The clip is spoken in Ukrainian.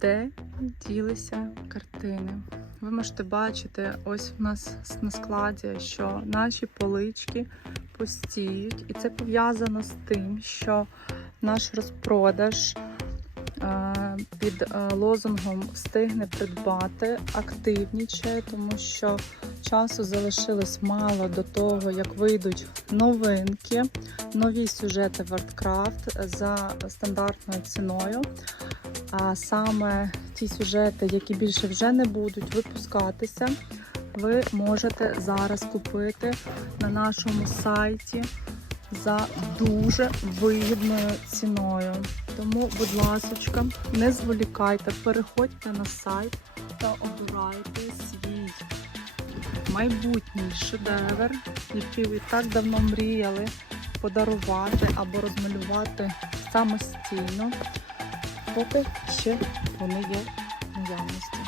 де ділися картини. Ви можете бачити, ось в нас на складі, що наші полички пустіють, і це пов'язано з тим, що наш розпродаж е, під е, лозунгом встигне придбати активнічає, тому що часу залишилось мало до того, як вийдуть новинки, нові сюжети Вардкрафт за стандартною ціною. А саме ті сюжети, які більше вже не будуть випускатися, ви можете зараз купити на нашому сайті за дуже вигідною ціною. Тому, будь ласочка, не зволікайте, переходьте на сайт та обирайте свій майбутній шедевр, який ви так давно мріяли подарувати або розмалювати самостійно, поки ще вони є в наявності.